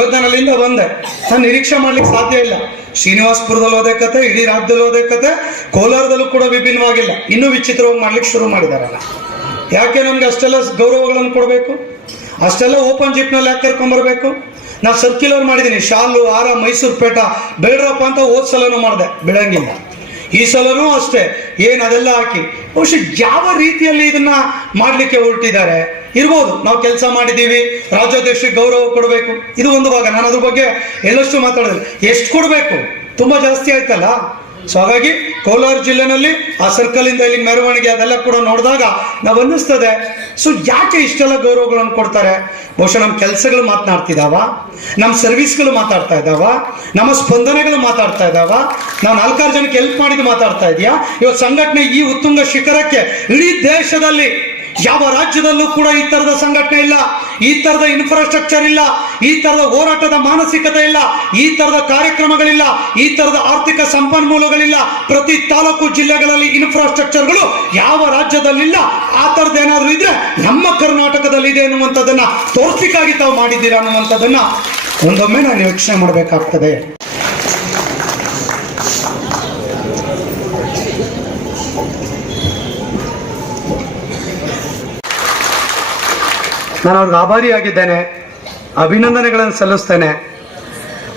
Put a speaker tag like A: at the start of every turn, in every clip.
A: ಅಲ್ಲಿಂದ ಬಂದೆ. ನಾನು ನಿರೀಕ್ಷೆ ಮಾಡ್ಲಿಕ್ಕೆ ಸಾಧ್ಯ ಇಲ್ಲ. ಶ್ರೀನಿವಾಸಪುರದಲ್ಲಿ ಹೋದೆ ಕತೆ, ಇಡೀ ರಾಜ್ಯದಲ್ಲಿ ಹೋದೆ ಕತೆ, ಕೋಲಾರದಲ್ಲೂ ಕೂಡ ವಿಭಿನ್ನವಾಗಿಲ್ಲ. ಇನ್ನೂ ವಿಚಿತ್ರವಾಗಿ ಮಾಡ್ಲಿಕ್ಕೆ ಶುರು ಮಾಡಿದಾರಲ್ಲ. ಯಾಕೆ ನಮ್ಗೆ ಅಷ್ಟೆಲ್ಲ ಗೌರವಗಳನ್ನು ಕೊಡಬೇಕು? ಅಷ್ಟೆಲ್ಲ ಓಪನ್ ಜಿಪ್ನಲ್ಲಿ ಯಾಕೆ ಕರ್ಕೊಂಬರ್ಬೇಕು? ನಾನು ಸರ್ಕ್ಯುಲರ್ ಮಾಡಿದ್ದೀನಿ. ಶಾಲು ಆರ ಮೈಸೂರು ಪೇಟ, ಬೇಡ್ರಪ್ಪ ಅಂತ ಹೋದ್ ಸಲನೂ ಮಾಡಿದೆ. ಬೆಳಂಗಿಲ್ಲ ಈ ಸಲನೂ ಅಷ್ಟೇ. ಏನು ಅದೆಲ್ಲ ಹಾಕಿ. ಬಹುಶಃ ಯಾವ ರೀತಿಯಲ್ಲಿ ಇದನ್ನ ಮಾಡಲಿಕ್ಕೆ ಹೊರಟಿದ್ದಾರೆ? ಇರ್ಬೋದು. ನಾವು ಕೆಲಸ ಮಾಡಿದ್ದೀವಿ. ರಾಜ್ಯಾಧ್ಯಕ್ಷರಿಗೆ ಗೌರವ ಕೊಡಬೇಕು. ಇದು ಒಂದು ಭಾಗ. ನಾನು ಅದ್ರ ಬಗ್ಗೆ ಎಲ್ಲಷ್ಟು ಮಾತಾಡಿದೆ ಎಷ್ಟು ಕೊಡಬೇಕು? ತುಂಬಾ ಜಾಸ್ತಿ ಆಯ್ತಲ್ಲ? ಸೊ ಹಾಗಾಗಿ ಕೋಲಾರ ಜಿಲ್ಲೆನಲ್ಲಿ ಆ ಸರ್ಕಲ್ ಇಂದ ಇಲ್ಲಿ ಮೆರವಣಿಗೆ ಅದೆಲ್ಲ ಕೂಡ ನೋಡಿದಾಗ ನಾವು ಅನ್ನಿಸ್ತದೆ ಸೊ ಯಾಕೆ ಇಷ್ಟೆಲ್ಲ ಗೌರವಗಳನ್ನು ಕೊಡ್ತಾರೆ? ಬಹುಶಃ ನಮ್ಮ ಕೆಲಸಗಳು ಮಾತನಾಡ್ತಿದ್ದಾವ ನಮ್ಮ ಸರ್ವಿಸ್ಗಳು ಮಾತಾಡ್ತಾ ಇದ್ದಾವ ನಮ್ಮ ಸ್ಪಂದನೆಗಳು ಮಾತಾಡ್ತಾ ಇದ್ದಾವ ನಾವು ನಾಲ್ಕಾರು ಜನಕ್ಕೆ ಹೆಲ್ಪ್ ಮಾಡಿದ್ದು ಮಾತಾಡ್ತಾ ಇದೆಯಾ? ಇವತ್ತು ಸಂಘಟನೆ ಈ ಉತ್ತುಂಗ ಶಿಖರಕ್ಕೆ ಇಡೀ ದೇಶದಲ್ಲಿ ಯಾವ ರಾಜ್ಯದಲ್ಲೂ ಕೂಡ ಈ ತರದ ಸಂಘಟನೆ ಇಲ್ಲ, ಈ ತರದ ಇನ್ಫ್ರಾಸ್ಟ್ರಕ್ಚರ್ ಇಲ್ಲ, ಈ ತರದ ಹೋರಾಟದ ಮಾನಸಿಕತೆ ಇಲ್ಲ, ಈ ತರದ ಕಾರ್ಯಕ್ರಮಗಳಿಲ್ಲ, ಈ ತರದ ಆರ್ಥಿಕ ಸಂಪನ್ಮೂಲಗಳಿಲ್ಲ. ಪ್ರತಿ ತಾಲೂಕು ಜಿಲ್ಲೆಗಳಲ್ಲಿ ಇನ್ಫ್ರಾಸ್ಟ್ರಕ್ಚರ್ಗಳು ಯಾವ ರಾಜ್ಯದಲ್ಲಿಲ್ಲ, ಆ ತರದ ಏನಾದರೂ ಇದ್ರೆ ನಮ್ಮ ಕರ್ನಾಟಕದಲ್ಲಿ ಇದೆ ಅನ್ನುವಂಥದ್ದನ್ನ ತೋರ್ಸಿಕಾಗಿ ತಾವು ಮಾಡಿದ್ದೀರಾ ಅನ್ನುವಂಥದ್ದನ್ನ ಒಂದೊಮ್ಮೆ ನಾನು ಯೋಚನೆ ಮಾಡಬೇಕಾಗ್ತದೆ. ನಾನು ಅವ್ರಿಗೆ ಆಭಾರಿಯಾಗಿದ್ದೇನೆ, ಅಭಿನಂದನೆಗಳನ್ನು ಸಲ್ಲಿಸ್ತೇನೆ.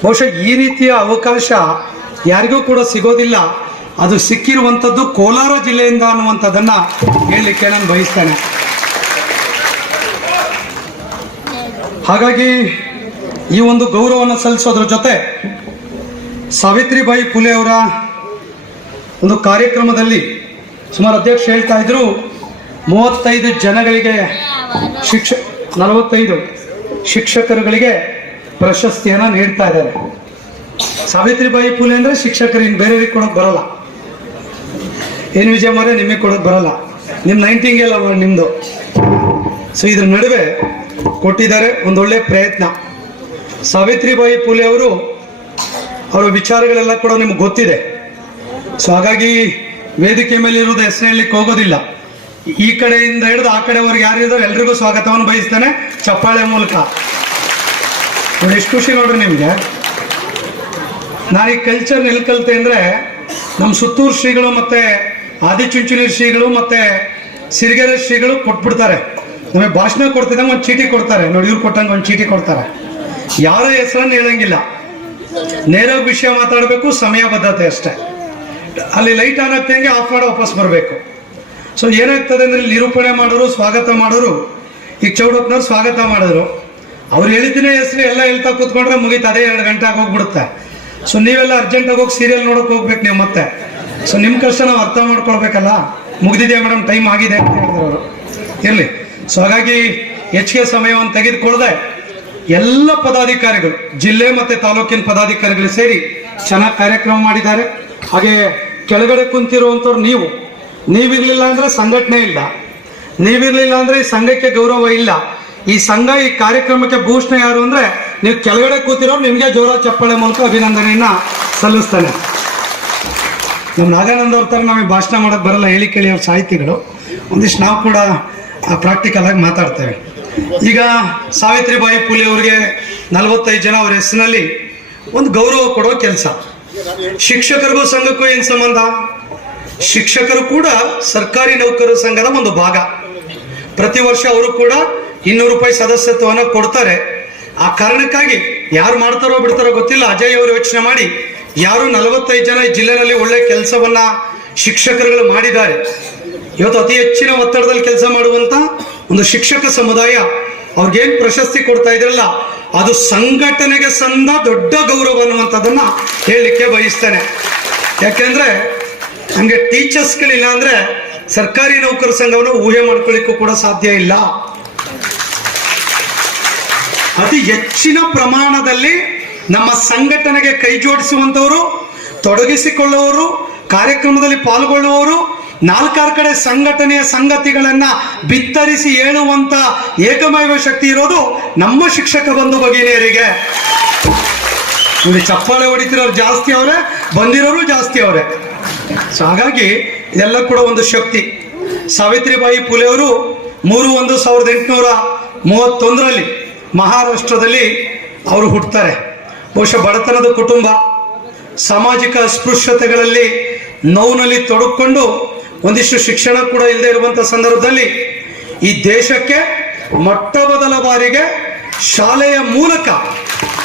A: ಬಹುಶಃ ಈ ರೀತಿಯ ಅವಕಾಶ ಯಾರಿಗೂ ಕೂಡ ಸಿಗೋದಿಲ್ಲ. ಅದು ಸಿಕ್ಕಿರುವಂಥದ್ದು ಕೋಲಾರ ಜಿಲ್ಲೆಯಿಂದ ಅನ್ನುವಂಥದ್ದನ್ನು ಹೇಳಲಿಕ್ಕೆ ನಾನು ಬಯಸ್ತೇನೆ. ಹಾಗಾಗಿ ಈ ಒಂದು ಗೌರವವನ್ನು ಸಲ್ಲಿಸೋದ್ರ ಜೊತೆ ಸಾವಿತ್ರಿಬಾಯಿ ಫುಲೆ ಅವರ ಒಂದು ಕಾರ್ಯಕ್ರಮದಲ್ಲಿ ಸುಮಾರು ಅಧ್ಯಕ್ಷ ಹೇಳ್ತಾ ಇದ್ರು, ಮೂವತ್ತೈದು ಜನಗಳಿಗೆ ಶಿಕ್ಷ ನಲವತ್ತೈದು ಶಿಕ್ಷಕರುಗಳಿಗೆ ಪ್ರಶಸ್ತಿಯನ್ನು ನೀಡ್ತಾ ಇದ್ದಾರೆ. ಸಾವಿತ್ರಿಬಾಯಿ ಫುಲೆ ಅಂದ್ರೆ ಶಿಕ್ಷಕರು ಇನ್ನು ಬೇರೆಯವ್ರಿಗೆ ಕೊಡೋಕೆ ಬರಲ್ಲ. ಏನು ವಿಜಯ ಮಾರೇ ನಿಮಗೆ ಕೊಡೋಕೆ ಬರಲ್ಲ. ನಿಮ್ಮ ನೈನ್ಟಿಂಗೇಲ್ ಅವಾರ್ಡ್ ನಿಮ್ಮದು ಸೊ ಇದ್ರ ನಡುವೆ ಕೊಟ್ಟಿದ್ದಾರೆ ಒಂದೊಳ್ಳೆ ಪ್ರಯತ್ನ. ಸಾವಿತ್ರಿಬಾಯಿ ಫುಲೆ ಅವರು ಅವರ ವಿಚಾರಗಳೆಲ್ಲ ಕೂಡ ನಿಮ್ಗೆ ಗೊತ್ತಿದೆ. ಸೊ ಹಾಗಾಗಿ ವೇದಿಕೆ ಮೇಲೆ ಇರೋದು ಹೆಸರು ಹೇಳಲಿಕ್ಕೆ ಹೋಗೋದಿಲ್ಲ. ಈ ಕಡೆಯಿಂದ ಹಿಡಿದು ಆ ಕಡೆವರೆಗೆ ಯಾರು ಇದ್ದಾರೆ? ಎಲ್ರಿಗೂ ಸ್ವಾಗತವನ್ನು ಬಯಸ್ತೇನೆ. ಚಪ್ಪಾಳೆ ಮೂಲಕ. ಎಷ್ಟು ಖುಷಿ ನೋಡ್ರಿ ನಿಮಗೆ. ನಾನು ಈ ಕಲ್ಚರ್ ಎಲ್ಲಿ ಕಲಿತೆ ಅಂದ್ರೆ ನಮ್ಮ ಸುತ್ತೂರು ಶ್ರೀಗಳು ಮತ್ತೆ ಆದಿಚುಂಚುನಿ ಶ್ರೀಗಳು ಮತ್ತೆ ಸಿರಿಗೆರೆ ಶ್ರೀಗಳು ಕೊಟ್ಬಿಡ್ತಾರೆ. ನಮಗೆ ಭಾಷಣ ಕೊಡ್ತಿದ್ದಂಗೆ ಒಂದು ಚೀಟಿ ಕೊಡ್ತಾರೆ. ನೋಡಿ, ಇವ್ರು ಕೊಟ್ಟಂಗೆ ಒಂದು ಚೀಟಿ ಕೊಡ್ತಾರೆ. ಯಾರ ಹೆಸರನ್ನು ಹೇಳಂಗಿಲ್ಲ. ನೇರ ವಿಷಯ ಮಾತಾಡಬೇಕು, ಸಮಯ ಬದ್ಧತೆ ಅಷ್ಟೇ. ಅಲ್ಲಿ ಲೈಟ್ ಆನ್ ಆಗ್ತಂಗೆ ಆಫ್ ಮಾಡಿ ವಾಪಸ್ ಬರಬೇಕು. ಸೊ ಏನಾಗ್ತದೆ ಅಂದ್ರೆ ಇಲ್ಲಿ ನಿರೂಪಣೆ ಮಾಡೋರು, ಸ್ವಾಗತ ಮಾಡೋರು ಈಗ ಚೌಡಪ್ಪನವ್ರು ಸ್ವಾಗತ ಮಾಡಿದ್ರು. ಅವ್ರು ಹೇಳಿದಿನೇ ಹೆಸರು ಎಲ್ಲ ಹೇಳ್ತಾ ಕೂತ್ಕೊಂಡ್ರೆ ಮುಗೀತು. ಅದೇ ಎರಡು ಗಂಟೆ ಆಗೋಗ್ಬಿಡುತ್ತೆ ಸೊ ನೀವೆಲ್ಲ ಅರ್ಜೆಂಟಾಗಿ ಹೋಗಿ ಸೀರಿಯಲ್ ನೋಡೋಕೆ ಹೋಗ್ಬೇಕು ನೀವು ಮತ್ತೆ. ಸೊ ನಿಮ್ಮ ಕಷ್ಟ ನಾವು ಅರ್ಥ ಮಾಡ್ಕೊಳ್ಬೇಕಲ್ಲ? ಮುಗ್ದಿದೆಯಾ ಮೇಡಮ್ ಟೈಮ್ ಆಗಿದೆ ಅಂತ ಹೇಳಿದ್ರು ಅವರು. ಇರಲಿ. ಸೊ ಹಾಗಾಗಿ ಹೆಚ್ಚಿಗೆ ಸಮಯವನ್ನು ತೆಗೆದುಕೊಳ್ಳದೆ ಎಲ್ಲ ಪದಾಧಿಕಾರಿಗಳು, ಜಿಲ್ಲೆ ಮತ್ತೆ ತಾಲೂಕಿನ ಪದಾಧಿಕಾರಿಗಳು ಸೇರಿ ಚೆನ್ನಾಗಿ ಕಾರ್ಯಕ್ರಮ ಮಾಡಿದ್ದಾರೆ. ಹಾಗೆ ಕೆಳಗಡೆ ಕುಂತಿರುವಂಥವ್ರು ನೀವು ನೀವಿರ್ಲಿಲ್ಲ ಅಂದ್ರೆ ಸಂಘಟನೆ ಇಲ್ಲ. ನೀವಿರ್ಲಿಲ್ಲ ಅಂದ್ರೆ ಈ ಸಂಘಕ್ಕೆ ಗೌರವ ಇಲ್ಲ. ಈ ಸಂಘ ಈ ಕಾರ್ಯಕ್ರಮಕ್ಕೆ ಭೂಷಣ ಯಾರು ಅಂದ್ರೆ ನೀವು ಕೆಳಗಡೆ ಕೂತಿರೋ ನಿಮಗೆ ಜೋರ ಚಪ್ಪಾಳೆ ಮೂಲಕ ಅಭಿನಂದನೆಯನ್ನ ಸಲ್ಲಿಸ್ತಾನೆ. ನಮ್ಮ ನಾಗಾನಂದ ಅವ್ರ ತರ ನಮಗೆ ಭಾಷಣ ಮಾಡೋಕೆ ಬರಲ್ಲ, ಹೇಳಿ ಕೇಳಿ ಅವ್ರ ಸಾಹಿತಿಗಳು. ಒಂದಿಷ್ಟು ನಾವು ಕೂಡ ಪ್ರಾಕ್ಟಿಕಲ್ ಆಗಿ ಮಾತಾಡ್ತೇವೆ. ಈಗ ಸಾವಿತ್ರಿಬಾಯಿ ಫುಲೆ ಅವ್ರಿಗೆ ನಲವತ್ತೈದು ಜನ ಅವ್ರ ಹೆಸರಿನಲ್ಲಿ ಒಂದು ಗೌರವ ಕೊಡೋ ಕೆಲಸ. ಶಿಕ್ಷಕರಿಗೂ ಸಂಘಕ್ಕೂ ಏನು ಸಂಬಂಧ? ಶಿಕ್ಷಕರು ಕೂಡ ಸರ್ಕಾರಿ ನೌಕರರ ಸಂಘದ ಒಂದು ಭಾಗ. ಪ್ರತಿ ವರ್ಷ ಅವರು ಕೂಡ ಇನ್ನೂರು ರೂಪಾಯಿ ಸದಸ್ಯತ್ವವನ್ನು ಕೊಡ್ತಾರೆ. ಆ ಕಾರಣಕ್ಕಾಗಿ ಯಾರು ಮಾಡ್ತಾರೋ ಬಿಡ್ತಾರೋ ಗೊತ್ತಿಲ್ಲ. ಅಜಯ್ ಅವರು ಯೋಚನೆ ಮಾಡಿ ಯಾರು ನಲವತ್ತೈದು ಜನ ಈ ಜಿಲ್ಲೆನಲ್ಲಿ ಒಳ್ಳೆ ಕೆಲಸವನ್ನ ಶಿಕ್ಷಕರುಗಳು ಮಾಡಿದ್ದಾರೆ. ಇವತ್ತು ಅತಿ ಹೆಚ್ಚಿನ ಒತ್ತಡದಲ್ಲಿ ಕೆಲಸ ಮಾಡುವಂತ ಒಂದು ಶಿಕ್ಷಕ ಸಮುದಾಯ ಅವ್ರಿಗೇನ್ ಪ್ರಶಸ್ತಿ ಕೊಡ್ತಾ ಇದ್ರಲ್ಲ, ಅದು ಸಂಘಟನೆಗೆ ಸಂದ ದೊಡ್ಡ ಗೌರವ ಅನ್ನುವಂಥದ್ದನ್ನ ಹೇಳಲಿಕ್ಕೆ ಬಯಸ್ತೇನೆ. ಯಾಕೆಂದ್ರೆ ನಮಗೆ ಟೀಚರ್ಸ್ಗಳಿಲ್ಲ ಅಂದ್ರೆ ಸರ್ಕಾರಿ ನೌಕರ ಸಂಘವನ್ನು ಊಹೆ ಮಾಡ್ಕೊಳ್ಳಿಕ್ಕೂ ಕೂಡ ಸಾಧ್ಯ ಇಲ್ಲ. ಅತಿ ಹೆಚ್ಚಿನ ಪ್ರಮಾಣದಲ್ಲಿ ನಮ್ಮ ಸಂಘಟನೆಗೆ ಕೈ ಜೋಡಿಸುವಂತವರು ತೊಡಗಿಸಿಕೊಳ್ಳುವವರು, ಕಾರ್ಯಕ್ರಮದಲ್ಲಿ ಪಾಲ್ಗೊಳ್ಳುವವರು, ನಾಲ್ಕಾರು ಕಡೆ ಸಂಘಟನೆಯ ಸಂಗತಿಗಳನ್ನ ಬಿತ್ತರಿಸಿ ಹೇಳುವಂತ ಏಕಮೇವ ಶಕ್ತಿ ಇರೋದು ನಮ್ಮ ಶಿಕ್ಷಕ ಬಂಧು ಭಗಿನಿಯರಿಗೆ. ಚಪ್ಪಾಳೆ ಹೊಡಿತಿರೋರು ಜಾಸ್ತಿ ಅವರೇ, ಬಂದಿರೋರು ಜಾಸ್ತಿ ಅವರೇ. ಸೊ ಹಾಗಾಗಿ ಇದೆಲ್ಲ ಕೂಡ ಒಂದು ಶಕ್ತಿ. ಸಾವಿತ್ರಿಬಾಯಿ ಫುಲೆ ಅವರು ಮೂರು ಒಂದು ಸಾವಿರದ ಎಂಟುನೂರ ಮೂವತ್ತೊಂದರಲ್ಲಿ ಮಹಾರಾಷ್ಟ್ರದಲ್ಲಿ ಅವರು ಹುಟ್ಟುತ್ತಾರೆ ಬಹುಶಃ ಬಡತನದ ಕುಟುಂಬ, ಸಾಮಾಜಿಕ ಅಸ್ಪೃಶ್ಯತೆಗಳಲ್ಲಿ ನೋವಿನಲ್ಲಿ ತೊಡಕೊಂಡು ಒಂದಿಷ್ಟು ಶಿಕ್ಷಣ ಕೂಡ ಇಲ್ಲದೆ ಇರುವಂಥ ಸಂದರ್ಭದಲ್ಲಿ ಈ ದೇಶಕ್ಕೆ ಮೊಟ್ಟ ಮೊದಲ ಬಾರಿಗೆ ಶಾಲೆಯ ಮೂಲಕ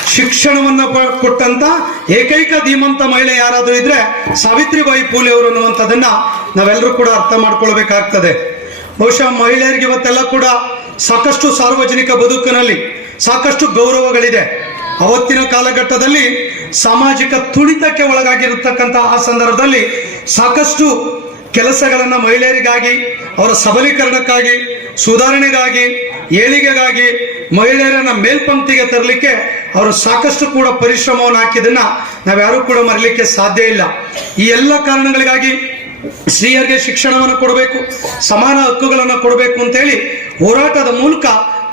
A: ಶಿಕ್ಷಣವನ್ನ ಕೊಟ್ಟಂತ ಏಕೈಕ ಧೀಮಂತ ಮಹಿಳೆ ಯಾರಾದರೂ ಇದ್ರೆ ಸಾವಿತ್ರಿಬಾಯಿ ಪೂಲೆ ಅವರು ಅನ್ನುವಂಥದ್ದನ್ನ ನಾವೆಲ್ಲರೂ ಕೂಡ ಅರ್ಥ ಮಾಡ್ಕೊಳ್ಬೇಕಾಗ್ತದೆ. ಬಹುಶಃ ಮಹಿಳೆಯರಿಗೆ ಇವತ್ತೆಲ್ಲ ಕೂಡ ಸಾಕಷ್ಟು ಸಾರ್ವಜನಿಕ ಬದುಕಿನಲ್ಲಿ ಸಾಕಷ್ಟು ಗೌರವಗಳಿದೆ. ಅವತ್ತಿನ ಕಾಲಘಟ್ಟದಲ್ಲಿ ಸಾಮಾಜಿಕ ತುಳಿತಕ್ಕೆ ಒಳಗಾಗಿರತಕ್ಕಂಥ ಆ ಸಂದರ್ಭದಲ್ಲಿ ಸಾಕಷ್ಟು ಕೆಲಸಗಳನ್ನು ಮಹಿಳೆಯರಿಗಾಗಿ, ಅವರ ಸಬಲೀಕರಣಕ್ಕಾಗಿ, ಸುಧಾರಣೆಗಾಗಿ, ಏಳಿಗೆಗಾಗಿ ಮಹಿಳೆಯರನ್ನ ಮೇಲ್ಪಂಕ್ತಿಗೆ ತರಲಿಕ್ಕೆ ಅವರು ಸಾಕಷ್ಟು ಕೂಡ ಪರಿಶ್ರಮವನ್ನು ಹಾಕಿದ್ದನ್ನ ನಾವ್ಯಾರೂ ಕೂಡ ಮರಲಿಕ್ಕೆ ಸಾಧ್ಯ ಇಲ್ಲ. ಈ ಎಲ್ಲ ಕಾರಣಗಳಿಗಾಗಿ ಸ್ತ್ರೀಯರಿಗೆ ಶಿಕ್ಷಣವನ್ನು ಕೊಡಬೇಕು, ಸಮಾನ ಹಕ್ಕುಗಳನ್ನು ಕೊಡಬೇಕು ಅಂತೇಳಿ ಹೋರಾಟದ ಮೂಲಕ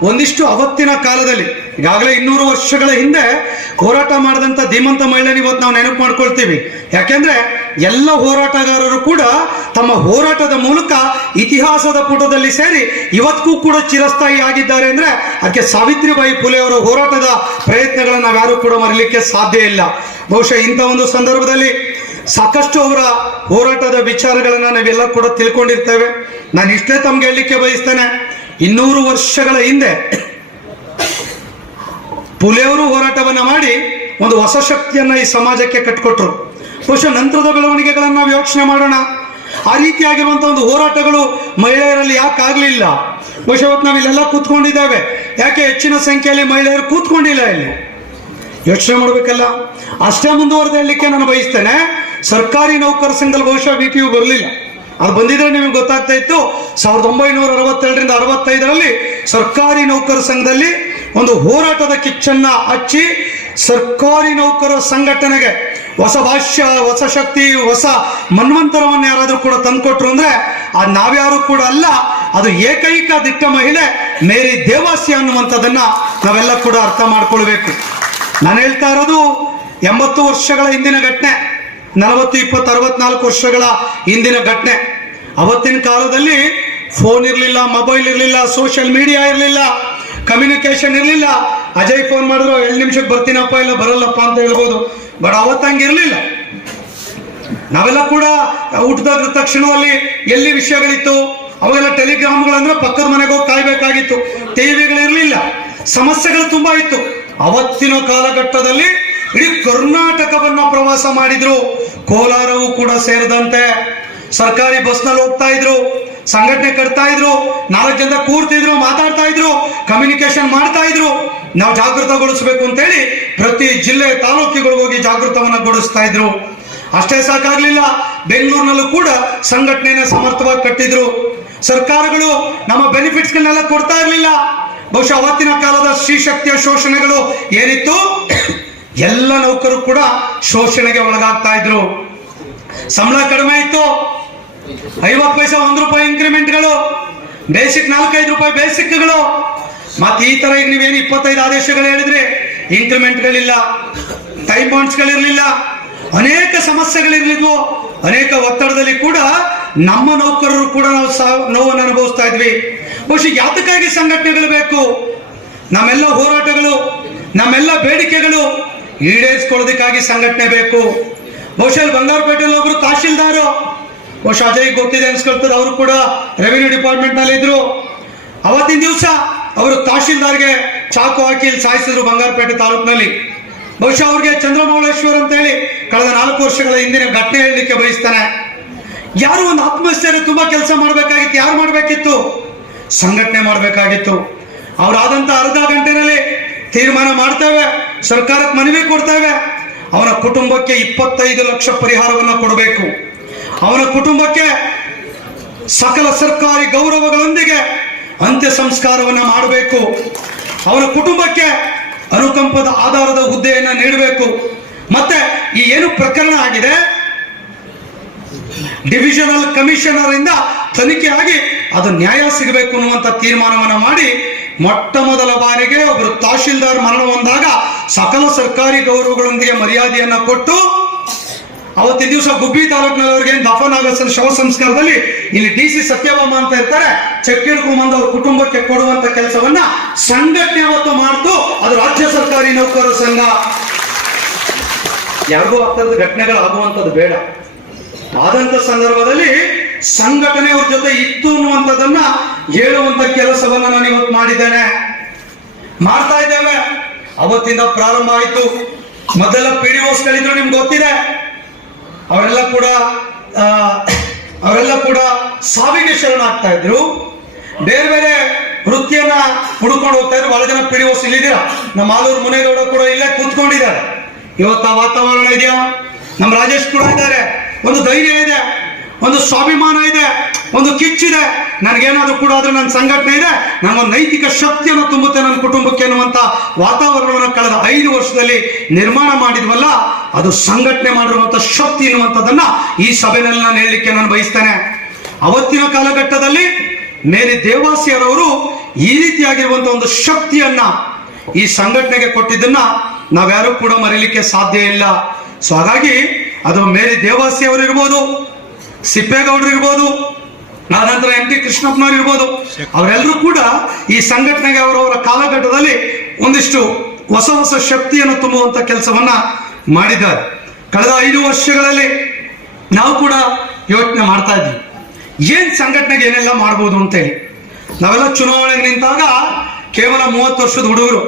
A: ಒಂದಿಷ್ಟು ಅವತ್ತಿನ ಕಾಲದಲ್ಲಿ, ಈಗಾಗಲೇ ಇನ್ನೂರು ವರ್ಷಗಳ ಹಿಂದೆ ಹೋರಾಟ ಮಾಡಿದಂಥ ಧೀಮಂತ ಮಹಿಳೆಯನ್ನು ಇವತ್ತು ನಾವು ನೆನಪು ಮಾಡ್ಕೊಳ್ತೀವಿ. ಯಾಕೆಂದ್ರೆ ಎಲ್ಲ ಹೋರಾಟಗಾರರು ಕೂಡ ತಮ್ಮ ಹೋರಾಟದ ಮೂಲಕ ಇತಿಹಾಸದ ಪುಟದಲ್ಲಿ ಸೇರಿ ಇವತ್ತಿಗೂ ಕೂಡ ಚಿರಸ್ಥಾಯಿ ಆಗಿದ್ದಾರೆ ಅಂದ್ರೆ ಅದಕ್ಕೆ ಸಾವಿತ್ರಿಬಾಯಿ ಫುಲೆ ಅವರ ಹೋರಾಟದ ಪ್ರಯತ್ನಗಳನ್ನು ನಾವ್ಯಾರು ಕೂಡ ಮರಲಿಕ್ಕೆ ಸಾಧ್ಯ ಇಲ್ಲ. ಬಹುಶಃ ಇಂಥ ಒಂದು ಸಂದರ್ಭದಲ್ಲಿ ಸಾಕಷ್ಟು ಅವರ ಹೋರಾಟದ ವಿಚಾರಗಳನ್ನ ನಾವೆಲ್ಲ ಕೂಡ ತಿಳ್ಕೊಂಡಿರ್ತೇವೆ. ನಾನು ಇಷ್ಟೇ ತಮ್ಗೆ ಹೇಳಲಿಕ್ಕೆ ಬಯಸ್ತೇನೆ, ಇನ್ನೂರು ವರ್ಷಗಳ ಹಿಂದೆ ಪುಲೆಯವರು ಹೋರಾಟವನ್ನ ಮಾಡಿ ಒಂದು ಹೊಸ ಶಕ್ತಿಯನ್ನ ಈ ಸಮಾಜಕ್ಕೆ ಕಟ್ಕೊಟ್ರು. ಬಹುಶಃ ನಂತರದ ಬೆಳವಣಿಗೆಗಳನ್ನ ನಾವು ಯೋಚನೆ ಮಾಡೋಣ. ಆ ರೀತಿಯಾಗಿರುವಂತ ಒಂದು ಹೋರಾಟಗಳು ಮಹಿಳೆಯರಲ್ಲಿ ಯಾಕೆ ಆಗ್ಲಿಲ್ಲ? ಬಹುಶಃ ನಾವಿಲ್ಲೆಲ್ಲ ಕೂತ್ಕೊಂಡಿದ್ದೇವೆ. ಯಾಕೆ ಹೆಚ್ಚಿನ ಸಂಖ್ಯೆಯಲ್ಲಿ ಮಹಿಳೆಯರು ಕೂತ್ಕೊಂಡಿಲ್ಲ ಇಲ್ಲಿ? ಯೋಚನೆ ಮಾಡಬೇಕಲ್ಲ? ಅಷ್ಟೇ ಮುಂದುವರೆದ ಹೇಳಲಿಕ್ಕೆ ನಾನು ಬಯಸ್ತೇನೆ. ಸರ್ಕಾರಿ ನೌಕರ ಸಂಘದಲ್ಲಿ ಬಹುಶಃ ಬಿ ಪಿ ಯು ಬರಲಿಲ್ಲ. ಅದು ಬಂದಿದ್ರೆ ನಿಮಗೆ ಗೊತ್ತಾಗ್ತಾ ಇತ್ತು, ಸಾವಿರದ ಒಂಬೈನೂರ ಅರವತ್ತೆರಡರಿಂದ ಅರವತ್ತೈದರಲ್ಲಿ ಸರ್ಕಾರಿ ನೌಕರ ಸಂಘದಲ್ಲಿ ಒಂದು ಹೋರಾಟದ ಕಿಚ್ಚನ್ನ ಹಚ್ಚಿ ಸರ್ಕಾರಿ ನೌಕರ ಸಂಘಟನೆಗೆ ಹೊಸ ಭಾಷ್ಯ, ಹೊಸ ಶಕ್ತಿ, ಹೊಸ ಮನ್ವಂತರವನ್ನು ಯಾರಾದರೂ ಕೂಡ ತಂದುಕೊಟ್ರು ಅಂದ್ರೆ, ಅದು ನಾವ್ಯಾರು ಕೂಡ ಅಲ್ಲ, ಅದು ಏಕೈಕ ದಿಟ್ಟ ಮಹಿಳೆ ಮೇರಿ ದೇವಾಸಿ ಅನ್ನುವಂಥದ್ದನ್ನ ನಾವೆಲ್ಲ ಕೂಡ ಅರ್ಥ ಮಾಡ್ಕೊಳ್ಬೇಕು. ನಾನು ಹೇಳ್ತಾ ಇರೋದು ಎಂಬತ್ತು ವರ್ಷಗಳ ಹಿಂದಿನ ಘಟನೆ, ನಲವತ್ತು, ಇಪ್ಪತ್ತು, ಅರವತ್ನಾಲ್ಕು ವರ್ಷಗಳ ಹಿಂದಿನ ಘಟನೆ. ಅವತ್ತಿನ ಕಾಲದಲ್ಲಿ ಫೋನ್ ಇರಲಿಲ್ಲ ಮೊಬೈಲ್ ಇರಲಿಲ್ಲ ಸೋಷಿಯಲ್ ಮೀಡಿಯಾ ಇರಲಿಲ್ಲ ಕಮ್ಯುನಿಕೇಶನ್ ಇರಲಿಲ್ಲ. ಅಜಯ್ ಫೋನ್ ಮಾಡಿದ್ರು ಎರಡು ನಿಮಿಷಕ್ಕೆ ಬರ್ತೀನಪ್ಪ ಇಲ್ಲ ಬರಲ್ಲಪ್ಪ ಅಂತ ಹೇಳ್ಬೋದು. ಬಟ್ ಅವತ್ತು ಇರಲಿಲ್ಲ. ನಾವೆಲ್ಲ ಕೂಡ ಊಟದ ತಕ್ಷಣದಲ್ಲಿ ಎಲ್ಲಿ ವಿಷಯಗಳಿತ್ತು? ಅವಾಗೆಲ್ಲ ಟೆಲಿಗ್ರಾಮ್ಗಳಂದ್ರೆ ಪಕ್ಕದ ಮನೆಗೆ ಹೋಗಿ ಕಾಯ್ಬೇಕಾಗಿತ್ತು. ಟಿವಿಗಳಿರಲಿಲ್ಲ ಸಮಸ್ಯೆಗಳು ತುಂಬಾ ಇತ್ತು. ಅವತ್ತಿನ ಕಾಲಘಟ್ಟದಲ್ಲಿ ಇಡೀ ಕರ್ನಾಟಕವನ್ನ ಪ್ರವಾಸ ಮಾಡಿದ್ರು. ಕೋಲಾರವು ಕೂಡ ಸೇರಿದಂತೆ. ಸರ್ಕಾರಿ ಬಸ್ನಲ್ಲಿ ಹೋಗ್ತಾ ಇದ್ರು. ಸಂಘಟನೆ ಕಟ್ತಾ ಇದ್ರು. ನಾಲ್ಕು ಜನ ಕೂರ್ತಿದ್ರು ಮಾತಾಡ್ತಾ ಇದ್ರು ಕಮ್ಯುನಿಕೇಶನ್ ಮಾಡ್ತಾ ಇದ್ರು. ನಾವು ಜಾಗೃತಗೊಳಿಸಬೇಕು ಅಂತೇಳಿ ಪ್ರತಿ ಜಿಲ್ಲೆ ತಾಲೂಕುಗಳಿಗೆ ಹೋಗಿ ಜಾಗೃತವನ್ನ ಗೊಳಿಸ್ತಾ ಇದ್ರು. ಅಷ್ಟೇ ಸಾಕಾಗ್ಲಿಲ್ಲ. ಬೆಂಗಳೂರಿನಲ್ಲೂ ಕೂಡ ಸಂಘಟನೆಯನ್ನ ಸಮರ್ಥವಾಗಿ ಕಟ್ಟಿದ್ರು. ಸರ್ಕಾರಗಳು ನಮ್ಮ ಬೆನಿಫಿಟ್ಸ್ಗಳನ್ನೆಲ್ಲ ಕೊಡ್ತಾ ಇರಲಿಲ್ಲ. ಬಹುಶಃ ಅವತ್ತಿನ ಕಾಲದ ಸ್ತ್ರೀಶಕ್ತಿಯ ಶೋಷಣೆಗಳು ಏನಿತ್ತು? ಎಲ್ಲ ನೌಕರು ಕೂಡ ಶೋಷಣೆಗೆ ಒಳಗಾಗ್ತಾ ಇದ್ರು. ಸಂಬಳ ಕಡಿಮೆ ಇತ್ತು ಐವತ್ತು ಪೈಸೆ, ಒಂದು ರೂಪಾಯಿ ಇನ್ಕ್ರಿಮೆಂಟ್ಗಳು ಬೇಸಿಕ್ ನಾಲ್ಕೈದು ರೂಪಾಯಿ ಬೇಸಿಕ್ಗಳು ಮತ್ತೆ ಈ ತರ ಈಗ ನೀವೇನು ಇಪ್ಪತ್ತೈದು ಆದೇಶಗಳು ಹೇಳಿದ್ರೆ. ಇನ್ಕ್ರಿಮೆಂಟ್ಗಳಿಲ್ಲ ಟೈಮ್ ಬಾಂಡ್ಸ್ಗಳಿರಲಿಲ್ಲ ಅನೇಕ ಸಮಸ್ಯೆಗಳಿರ್ಲಿದ್ವು. ಅನೇಕ ಒತ್ತಡದಲ್ಲಿ ಕೂಡ ನಮ್ಮ ನೌಕರರು ಕೂಡ ನಾವು ಸಹ ನೋವನ್ನು ಅನುಭವಿಸ್ತಾ ಇದ್ವಿ. ಬಹುಶಃ ಯಾತಕ್ಕಾಗಿ ಸಂಘಟನೆಗಳು ಬೇಕು? ನಮ್ಮೆಲ್ಲ ಹೋರಾಟಗಳು, ನಮ್ಮೆಲ್ಲ ಬೇಡಿಕೆಗಳು ಈಡೇರಿಸ್ಕೊಳ್ಳೋದಕ್ಕಾಗಿ ಸಂಘಟನೆ ಬೇಕು. ಬಹುಶಃ ಅಲ್ಲಿ ಬಂಗಾರಪೇಟೆಯಲ್ಲಿ ಒಬ್ಬರು ತಹಶೀಲ್ದಾರು, ಬಹುಶಃ ಅಜಯ್ ಗೊತ್ತಿದೆ ಅನ್ಸ್ಕೊಳ್ತಾರೆ ಅವರು ಕೂಡ ರೆವಿನ್ಯೂ ಡಿಪಾರ್ಟ್ಮೆಂಟ್ನಲ್ಲಿ ಇದ್ರು. ಅವತ್ತಿನ ದಿವಸ ಅವರು ತಹಶೀಲ್ದಾರ್ಗೆ ಚಾಕು ಹಾಕಿ ಇಲ್ಲಿ ಸಾಯಿಸಿದ್ರು ಬಂಗಾರಪೇಟೆ ತಾಲೂಕಿನಲ್ಲಿ. ಬಹುಶಃ ಅವ್ರಿಗೆ ಚಂದ್ರಮೌಳೇಶ್ವರ್ ಅಂತ ಹೇಳಿ ಕಳೆದ ನಾಲ್ಕು ವರ್ಷಗಳ ಹಿಂದಿನ ಘಟನೆ ಹೇಳಲಿಕ್ಕೆ ಬಯಸ್ತಾನೆ. ಯಾರು ಒಂದು ಆತ್ಮಹತ್ಯೆ ತುಂಬಾ ಕೆಲಸ ಮಾಡಬೇಕಾಗಿತ್ತು. ಯಾರು ಮಾಡಬೇಕಿತ್ತು? ಸಂಘಟನೆ ಮಾಡಬೇಕಾಗಿತ್ತು. ಅವರಾದಂತ ಅರ್ಧ ಗಂಟೆನಲ್ಲಿ ತೀರ್ಮಾನ ಮಾಡ್ತೇವೆ, ಸರ್ಕಾರಕ್ಕೆ ಮನವಿ ಕೊಡ್ತೇವೆ. ಅವನ ಕುಟುಂಬಕ್ಕೆ ಇಪ್ಪತ್ತೈದು ಲಕ್ಷ ಪರಿಹಾರವನ್ನು ಕೊಡಬೇಕು. ಅವನ ಕುಟುಂಬಕ್ಕೆ ಸಕಲ ಸರ್ಕಾರಿ ಗೌರವಗಳೊಂದಿಗೆ ಅಂತ್ಯ ಸಂಸ್ಕಾರವನ್ನು ಮಾಡಬೇಕು. ಅವನ ಕುಟುಂಬಕ್ಕೆ ಅನುಕಂಪದ ಆಧಾರದ ಹುದ್ದೆಯನ್ನು ನೀಡಬೇಕು. ಮತ್ತೆ ಈ ಏನು ಪ್ರಕರಣ ಆಗಿದೆ? ಡಿವಿಷನಲ್ ಕಮಿಷನರ್ ಇಂದ ತನಿಖೆ ಆಗಿ ಅದು ನ್ಯಾಯ ಸಿಗಬೇಕು ಅನ್ನುವಂತ ತೀರ್ಮಾನವನ್ನ ಮಾಡಿ ಮೊಟ್ಟ ಮೊದಲ ಬಾರಿಗೆ ಒಬ್ಬರು ತಹಶೀಲ್ದಾರ್ ಮರಣ ಹೊಂದಾಗ ಸಕಲ ಸರ್ಕಾರಿ ಗೌರವಗಳೊಂದಿಗೆ ಮರ್ಯಾದೆಯನ್ನ ಕೊಟ್ಟು ಅವತ್ತಿನ ದಿವಸ ಗುಬ್ಬಿ ತಾಲೂಕಿನವ್ರಿಗೆ ದಫನ್ ಆಗಸ್ತದೆ ಶವ ಸಂಸ್ಕಾರದಲ್ಲಿ ಇಲ್ಲಿ ಡಿ ಸಿ ಸತ್ಯಭಾಮ ಅಂತ ಇರ್ತಾರೆ. ಚೆಕ್ ಹಿಡ್ಕೊಂಡ್ಬಂದು ಅವ್ರ ಕುಟುಂಬಕ್ಕೆ ಕೊಡುವಂತ ಕೆಲಸವನ್ನ ಸಂಘಟನೆ ಅವತ್ತು ಮಾಡ್ತು. ಅದು ರಾಜ್ಯ ಸರ್ಕಾರಿ ನೌಕರರ ಸಂಘ. ಯಾರಿಗೂ ಆ ಥರದ ಘಟನೆಗಳು ಆಗುವಂಥದ್ದು ಬೇಡ. ಆದಂತ ಸಂದರ್ಭದಲ್ಲಿ ಸಂಘಟನೆ ಅವ್ರ ಜೊತೆ ಇತ್ತು ಅನ್ನುವಂಥದ್ದನ್ನ ಹೇಳುವಂತ ಕೆಲಸವನ್ನ ನಾನು ಇವತ್ತು ಮಾಡಿದ್ದೇನೆ. ಮಾಡ್ತಾ ಇದ್ದೇವೆ. ಅವತ್ತಿಂದ ಪ್ರಾರಂಭ ಆಯಿತು. ಮೊದಲ ಪಿ ಡಿ ಗಳಿದ್ರು ನಿಮ್ಗೆ ಗೊತ್ತಿದೆ. ಅವರೆಲ್ಲ ಕೂಡ ಅವರೆಲ್ಲ ಕೂಡ ಸಾವಿಗೆ ಶರಣಾಗ್ತಾ ಇದ್ರು. ಬೇರೆ ಬೇರೆ ವೃತ್ತಿಯನ್ನ ಹುಡುಕೊಂಡು ಹೋಗ್ತಾ ಇದ್ರು. ಬಹಳ ಜನ ಪಿ ಡಿ ಓಸ್ ಇಲ್ಲಿದ್ದೀರಾ? ನಮ್ಮ ಆಲೂರು ಮುನೇಗೌಡ ಕೂಡ ಇಲ್ಲೇ ಕೂತ್ಕೊಂಡಿದ್ದಾರೆ. ಇವತ್ತು ಆ ವಾತಾವರಣ ಇದೆಯಾ? ನಮ್ಮ ರಾಜೇಶ್ ಕೂಡ ಇದ್ದಾರೆ. ಒಂದು ಧೈರ್ಯ ಇದೆ, ಒಂದು ಸ್ವಾಭಿಮಾನ ಇದೆ, ಒಂದು ಕಿಚ್ಚಿದೆ ನನಗೇನಾದ್ರೂ ಕೂಡ ಆದ್ರೆ ನನ್ನ ಸಂಘಟನೆ ಇದೆ. ನಾನೊಂದು ನೈತಿಕ ಶಕ್ತಿಯನ್ನು ತುಂಬುತ್ತೆ ನನ್ನ ಕುಟುಂಬಕ್ಕೆ ಅನ್ನುವಂತ ವಾತಾವರಣವನ್ನು ಕಳೆದ ಐದು ವರ್ಷದಲ್ಲಿ ನಿರ್ಮಾಣ ಮಾಡಿದ್ವಲ್ಲ, ಅದು ಸಂಘಟನೆ ಮಾಡಿರುವಂಥ ಶಕ್ತಿ ಎನ್ನುವಂಥದ್ದನ್ನು ಈ ಸಭೆಯಲ್ಲಿ ನಾನು ಹೇಳಲಿಕ್ಕೆ ನಾನು ಬಯಸ್ತೇನೆ. ಅವತ್ತಿನ ಕಾಲಘಟ್ಟದಲ್ಲಿ ಮೇರಿ ದೇವಾಸಿಯರವರು ಈ ರೀತಿಯಾಗಿರುವಂಥ ಒಂದು ಶಕ್ತಿಯನ್ನ ಈ ಸಂಘಟನೆಗೆ ಕೊಟ್ಟಿದ್ದನ್ನ ನಾವ್ಯಾರು ಕೂಡ ಮರೀಲಿಕ್ಕೆ ಸಾಧ್ಯ ಇಲ್ಲ. ಸೊ ಹಾಗಾಗಿ ಅದು ಮೇಲೆ ದೇವಾಸಿ ಅವರು ಇರ್ಬೋದು ಸಿಪ್ಪೇಗೌಡರು ಇರ್ಬೋದು ಆನಂತರ ಎಂ ಟಿ ಕೃಷ್ಣಪ್ಪನವ್ರು ಇರ್ಬೋದು, ಅವರೆಲ್ಲರೂ ಕೂಡ ಈ ಸಂಘಟನೆಗೆ ಅವರವರ ಕಾಲಘಟ್ಟದಲ್ಲಿ ಒಂದಿಷ್ಟು ಹೊಸ ಹೊಸ ಶಕ್ತಿಯನ್ನು ತುಂಬುವಂತ ಕೆಲಸವನ್ನ ಮಾಡಿದ್ದಾರೆ. ಕಳೆದ ಐದು ವರ್ಷಗಳಲ್ಲಿ ನಾವು ಕೂಡ ಯೋಚನೆ ಮಾಡ್ತಾ ಇದ್ವಿ. ಏನ್ ಸಂಘಟನೆಗೆ ಏನೆಲ್ಲ ಮಾಡ್ಬೋದು ಅಂತೇಳಿ. ನಾವೆಲ್ಲ ಚುನಾವಣೆಗೆ ನಿಂತಾಗ ಕೇವಲ ಮೂವತ್ತು ವರ್ಷದ ಹುಡುಗರು.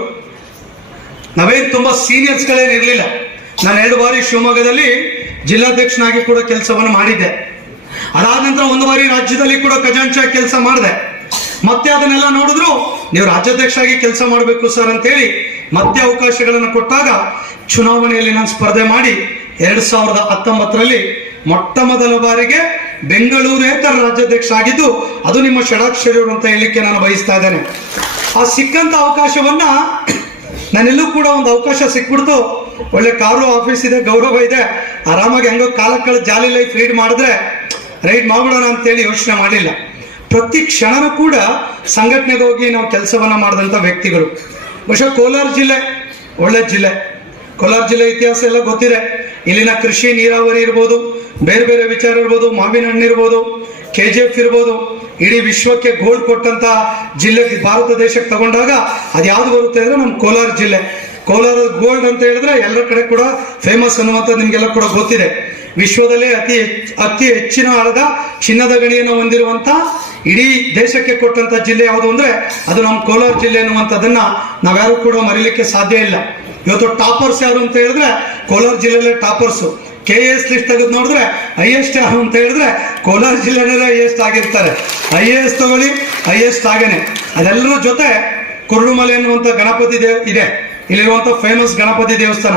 A: ನಾವೇನು ತುಂಬಾ ಸೀನಿಯರ್ಸ್ಗಳೇನಿರಲಿಲ್ಲ ನಾನು ಎರಡು ಬಾರಿ ಶಿವಮೊಗ್ಗದಲ್ಲಿ ಜಿಲ್ಲಾಧ್ಯಕ್ಷನಾಗಿ ಕೂಡ ಕೆಲಸವನ್ನು ಮಾಡಿದ್ದೆ. ಅದಾದ ನಂತರ ಒಂದು ಬಾರಿ ರಾಜ್ಯದಲ್ಲಿ ಕೂಡ ಖಜಾಂಚಾಗಿ ಕೆಲಸ ಮಾಡಿದೆ. ಮತ್ತೆ ಅದನ್ನೆಲ್ಲ ನೋಡಿದ್ರು, ನೀವು ರಾಜ್ಯಾಧ್ಯಕ್ಷ ಆಗಿ ಕೆಲಸ ಮಾಡಬೇಕು ಸರ್ ಅಂತೇಳಿ ಮತ್ತೆ ಅವಕಾಶಗಳನ್ನು ಕೊಟ್ಟಾಗ ಚುನಾವಣೆಯಲ್ಲಿ ನಾನು ಸ್ಪರ್ಧೆ ಮಾಡಿ ಎರಡ್ ಸಾವಿರದ ಹತ್ತೊಂಬತ್ತರಲ್ಲಿ ಮೊಟ್ಟ ಮೊದಲ ಬಾರಿಗೆ ಬೆಂಗಳೂರೇತರ ರಾಜ್ಯಾಧ್ಯಕ್ಷ ಆಗಿದ್ದು ಅದು ನಿಮ್ಮ ಷಡಾಕ್ಷರಿಯವರು ಅಂತ ಹೇಳಲಿಕ್ಕೆ ನಾನು ಬಯಸ್ತಾ ಇದ್ದೇನೆ. ಆ ಸಿಕ್ಕಂತ ಅವಕಾಶವನ್ನ ನಾನೆಲ್ಲೂ ಕೂಡ ಒಂದು ಅವಕಾಶ ಸಿಕ್ಬಿಡ್ತು. ಒಳ್ಳೆ ಕಾರು ಆಫೀಸ್ ಇದೆ, ಗೌರವ ಇದೆ. ಆರಾಮಾಗಿ ಹೆಂಗೋ ಕಾಲ ಜಾಲಿ ಲೈಫ್ ಲೀಡ್ ಮಾಡಿದ್ರೆ ರೈಡ್ ಮಾಡ್ಬಿಡೋಣ ಅಂತೇಳಿ ಯೋಚನೆ ಮಾಡಿಲ್ಲ. ಪ್ರತಿ ಕ್ಷಣನೂ ಕೂಡ ಸಂಘಟನೆಗೆ ಹೋಗಿ ನಾವು ಕೆಲಸವನ್ನ ಮಾಡಿದಂಥ ವ್ಯಕ್ತಿಗಳು. ಬಹುಶಃ ಕೋಲಾರ ಜಿಲ್ಲೆ, ಒಳ್ಳೆ ಜಿಲ್ಲೆ. ಕೋಲಾರ ಜಿಲ್ಲೆ ಇತಿಹಾಸ ಎಲ್ಲ ಗೊತ್ತಿದೆ. ಇಲ್ಲಿನ ಕೃಷಿ, ನೀರಾವರಿ ಇರ್ಬೋದು, ಬೇರೆ ಬೇರೆ ವಿಚಾರ ಇರ್ಬೋದು, ಮಾವಿನ ಹಣ್ಣು ಇರ್ಬೋದು ಕೆ ಜಿ ಎಫ್ ಇರ್ಬೋದು, ಇಡೀ ವಿಶ್ವಕ್ಕೆ ಗೋಲ್ಡ್ ಕೊಟ್ಟಂತ ಜಿಲ್ಲೆ ಭಾರತ ದೇಶಕ್ಕೆ ತಗೊಂಡಾಗ ಅದು ಯಾವ್ದು ಬರುತ್ತೆ ಅಂದ್ರೆ ನಮ್ಮ ಕೋಲಾರ ಜಿಲ್ಲೆ. ಕೋಲಾರ ಗೋಲ್ಡ್ ಅಂತ ಹೇಳಿದ್ರೆ ಎಲ್ಲರ ಕಡೆ ಕೂಡ ಫೇಮಸ್ ಅನ್ನುವಂಥ ನಿಮ್ಗೆಲ್ಲ ಕೂಡ ಗೊತ್ತಿದೆ. ವಿಶ್ವದಲ್ಲೇ ಅತಿ ಅತಿ ಹೆಚ್ಚಿನ ಆಳದ ಚಿನ್ನದ ಗಣಿಯನ್ನು ಹೊಂದಿರುವಂತ ಇಡೀ ದೇಶಕ್ಕೆ ಕೊಟ್ಟಂತ ಜಿಲ್ಲೆ ಯಾವುದು ಅಂದ್ರೆ ಅದು ನಮ್ಮ ಕೋಲಾರ ಜಿಲ್ಲೆ ಅನ್ನುವಂಥದ್ದನ್ನ ನಾವ್ಯಾರು ಕೂಡ ಮರೀಲಿಕ್ಕೆ ಸಾಧ್ಯ ಇಲ್ಲ. ಇವತ್ತು ಟಾಪರ್ಸ್ ಯಾರು ಅಂತ ಹೇಳಿದ್ರೆ ಕೋಲಾರ ಜಿಲ್ಲೆಯಲ್ಲೇ ಟಾಪರ್ಸ್. ಕೆ ಎಸ್ ಲಿಸ್ಟ್ ತೆಗೆದು ನೋಡಿದ್ರೆ ಐ ಎಸ್ ಯಾರು ಅಂತ ಹೇಳಿದ್ರೆ ಕೋಲಾರ ಜಿಲ್ಲೆನಲ್ಲೇ ಎಸ್ ಆಗಿರ್ತಾರೆ. ಐ ಎ ಎಸ್ ತಗೊಳ್ಳಿ ಎಸ್ ಆಗೇನೆ. ಅದೆಲ್ಲರ ಜೊತೆ ಕುರುಡುಮಲೆ ಅನ್ನುವಂಥ ಗಣಪತಿ ದೇವ್ ಇದೆ. ಇಲ್ಲಿರುವಂಥ ಫೇಮಸ್ ಗಣಪತಿ ದೇವಸ್ಥಾನ,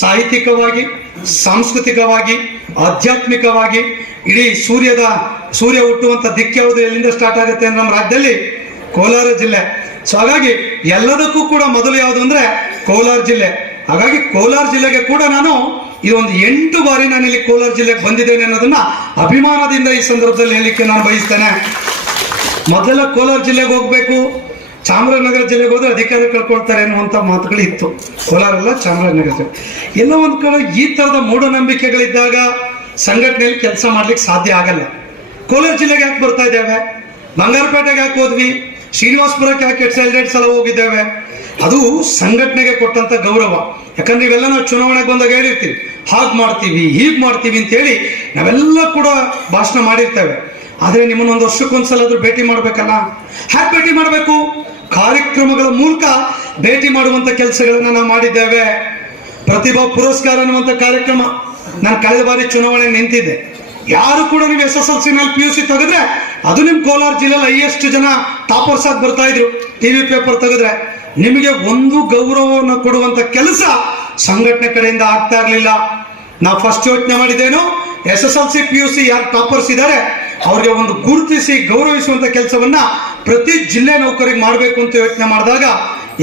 A: ಸಾಹಿತ್ಯಿಕವಾಗಿ, ಸಾಂಸ್ಕೃತಿಕವಾಗಿ, ಆಧ್ಯಾತ್ಮಿಕವಾಗಿ, ಇಡೀ ಸೂರ್ಯದ, ಸೂರ್ಯ ಹುಟ್ಟುವಂಥ ದಿಕ್ಕು ಯಾವುದು ಎಲ್ಲಿಂದ ಸ್ಟಾರ್ಟ್ ಆಗುತ್ತೆ ನಮ್ಮ ರಾಜ್ಯದಲ್ಲಿ ಕೋಲಾರ ಜಿಲ್ಲೆ. ಸೊ ಹಾಗಾಗಿ ಎಲ್ಲದಕ್ಕೂ ಕೂಡ ಮೊದಲು ಯಾವುದು ಅಂದ್ರೆ ಕೋಲಾರ ಜಿಲ್ಲೆ. ಹಾಗಾಗಿ ಕೋಲಾರ ಜಿಲ್ಲೆಗೆ ಕೂಡ ನಾನು ಒಂದು ಎಂಟು ಬಾರಿ ನಾನು ಇಲ್ಲಿ ಕೋಲಾರ ಜಿಲ್ಲೆಗೆ ಬಂದಿದ್ದೇನೆ ಅನ್ನೋದನ್ನ ಅಭಿಮಾನದಿಂದ ಈ ಸಂದರ್ಭದಲ್ಲಿ ಹೇಳಲಿಕ್ಕೆ ನಾನು ಬಯಸ್ತೇನೆ. ಮೊದಲ ಕೋಲಾರ ಜಿಲ್ಲೆಗೆ ಹೋಗ್ಬೇಕು ಚಾಮರಾಜನಗರ ಜಿಲ್ಲೆಗೆ ಹೋದ್ರೆ ಅಧಿಕಾರ ಕಳ್ಕೊಳ್ತಾರೆ ಅನ್ನುವಂಥ ಮಾತುಗಳು ಇತ್ತು ಕೋಲಾರಲ್ಲ ಚಾಮರಾಜನಗರ ಜಿಲ್ಲೆ. ಎಲ್ಲ ಒಂದು ಕಡೆ ಈ ಥರದ ಮೂಢನಂಬಿಕೆಗಳಿದ್ದಾಗ ಸಂಘಟನೆಯಲ್ಲಿ ಕೆಲಸ ಮಾಡ್ಲಿಕ್ಕೆ ಸಾಧ್ಯ ಆಗಲ್ಲ. ಕೋಲಾರ ಜಿಲ್ಲೆಗೆ ಯಾಕೆ ಬರ್ತಾ ಇದ್ದೇವೆ? ಬಂಗಾರಪೇಟೆಗೆ ಯಾಕೆ ಹೋದ್ವಿ? ಶ್ರೀನಿವಾಸಪುರಕ್ಕೆ ಯಾಕೆ ಎರಡು ಸಲ ಹೋಗಿದ್ದೇವೆ? ಅದು ಸಂಘಟನೆಗೆ ಕೊಟ್ಟಂತ ಗೌರವ. ಯಾಕಂದ್ರೆ ಇವೆಲ್ಲ ನಾವು ಚುನಾವಣೆಗೆ ಬಂದಾಗ ಹೇಳಿರ್ತೀವಿ. ಹಾಗೆ ಮಾಡ್ತೀವಿ, ಹೀಗೆ ಮಾಡ್ತೀವಿ ಅಂತೇಳಿ ನಾವೆಲ್ಲ ಕೂಡ ಭಾಷಣ ಮಾಡಿರ್ತೇವೆ. ಆದರೆ ನಿಮ್ಮನ್ನ ಒಂದು ವರ್ಷಕ್ಕೊಂದ್ಸಲ ಆದ್ರೂ ಭೇಟಿ ಮಾಡಬೇಕಲ್ಲ? ಹ್ಯಾಕ್ ಭೇಟಿ ಮಾಡಬೇಕು? ಕಾರ್ಯಕ್ರಮಗಳ ಮೂಲಕ ಭೇಟಿ ಮಾಡುವಂತ ಕೆಲಸಗಳನ್ನ ನಾವು ಮಾಡಿದ್ದೇವೆ. ಪ್ರತಿಭಾ ಪುರಸ್ಕಾರ ಅನ್ನುವಂಥ ಕಾರ್ಯಕ್ರಮ ನಾನು ಕಳೆದ ಬಾರಿ ಚುನಾವಣೆ ನಿಂತಿದ್ದೆ. ಯಾರು ಕೂಡ ನೀವು ಎಸ್ ಎಸ್ ಎಲ್ ಸಿ ನಲ್ಲಿ ಪಿ ಯು ಸಿ ತೆಗೆದ್ರೆ ಅದು ನಿಮ್ ಕೋಲಾರ ಜಿಲ್ಲೆಯಲ್ಲಿ ಹೈಯೆಸ್ಟ್ ಜನ ಟಾಪರ್ಸ್ ಆಗಿ ಬರ್ತಾ ಇದ್ರು ಟಿವಿ ಪೇಪರ್ ತೆಗೆದ್ರೆ. ನಿಮಗೆ ಒಂದು ಗೌರವವನ್ನು ಕೊಡುವಂತ ಕೆಲಸ ಸಂಘಟನೆ ಕಡೆಯಿಂದ ಆಗ್ತಾ ಇರಲಿಲ್ಲ. ನಾವು ಫಸ್ಟ್ ಯೋಚನೆ ಮಾಡಿದ್ದೇನು, S S L C P U C ಯಾರು ಟಾಪರ್ಸ್ ಇದ್ದಾರೆ, ಅವ್ರಿಗೆ ಒಂದು ಗುರುತಿಸಿ ಗೌರವಿಸುವಂತ ಕೆಲಸವನ್ನ ಪ್ರತಿ ಜಿಲ್ಲೆ ನೌಕರಿಗೆ ಮಾಡಬೇಕು ಅಂತ ಯೋಚನೆ ಮಾಡಿದಾಗ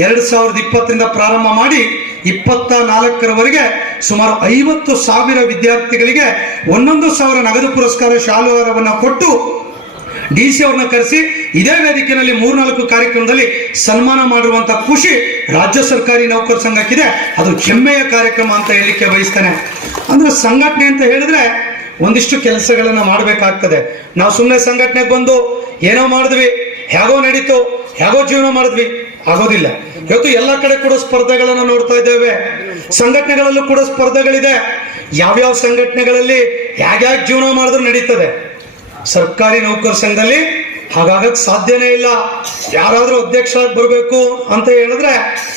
A: ಎರಡು ಸಾವಿರದ ಇಪ್ಪತ್ತರಿಂದ ಪ್ರಾರಂಭ ಮಾಡಿ ಇಪ್ಪತ್ತ ನಾಲ್ಕರವರೆಗೆ ಸುಮಾರು ಐವತ್ತು ಸಾವಿರ ವಿದ್ಯಾರ್ಥಿಗಳಿಗೆ ಒಂದೊಂದು ಸಾವಿರ ನಗದು ಪುರಸ್ಕಾರ ಶಾಲುವಾರವನ್ನು ಕೊಟ್ಟು ಡಿ ಸಿ ಅವ್ರನ್ನ ಕರೆಸಿ ಇದೇ ವೇದಿಕೆಯಲ್ಲಿ ಮೂರ್ನಾಲ್ಕು ಕಾರ್ಯಕ್ರಮದಲ್ಲಿ ಸನ್ಮಾನ ಮಾಡಿರುವಂತ ಖುಷಿ ರಾಜ್ಯ ಸರ್ಕಾರಿ ನೌಕರ ಸಂಘಕ್ಕಿದೆ. ಅದು ಹೆಮ್ಮೆಯ ಕಾರ್ಯಕ್ರಮ ಅಂತ ಹೇಳಲಿಕ್ಕೆ ಬಯಸ್ತೇನೆ. ಅಂದ್ರೆ ಸಂಘಟನೆ ಅಂತ ಹೇಳಿದ್ರೆ ಒಂದಿಷ್ಟು ಕೆಲಸಗಳನ್ನು ಮಾಡಬೇಕಾಗ್ತದೆ. ನಾವು ಸುಮ್ಮನೆ ಸಂಘಟನೆಗೆ ಬಂದು ಏನೋ ಮಾಡಿದ್ವಿ. ಹೇಗೋ ನಡೀತು, ಹೇಗೋ ಜೀವನ ಮಾಡಿದ್ವಿ, ಆಗೋದಿಲ್ಲ. ಇವತ್ತು ಎಲ್ಲ ಕಡೆ ಕೂಡ ಸ್ಪರ್ಧೆಗಳನ್ನು ನೋಡ್ತಾ ಇದ್ದೇವೆ. ಸಂಘಟನೆಗಳಲ್ಲೂ ಕೂಡ ಸ್ಪರ್ಧೆಗಳಿದೆ. ಯಾವ್ಯಾವ ಸಂಘಟನೆಗಳಲ್ಲಿ ಹೇಗ್ಯಾಗ ಜೀವನ ಮಾಡಿದ್ರು ನಡೀತದೆ. ಸರ್ಕಾರಿ ನೌಕರ ಸಂಘದಲ್ಲಿ ಹಾಗಾಗಕ್ಕೆ ಸಾಧ್ಯನೇ ಇಲ್ಲ. ಯಾರಾದರೂ ಅಧ್ಯಕ್ಷ ಬರಬೇಕು ಅಂತ ಹೇಳಿದ್ರೆ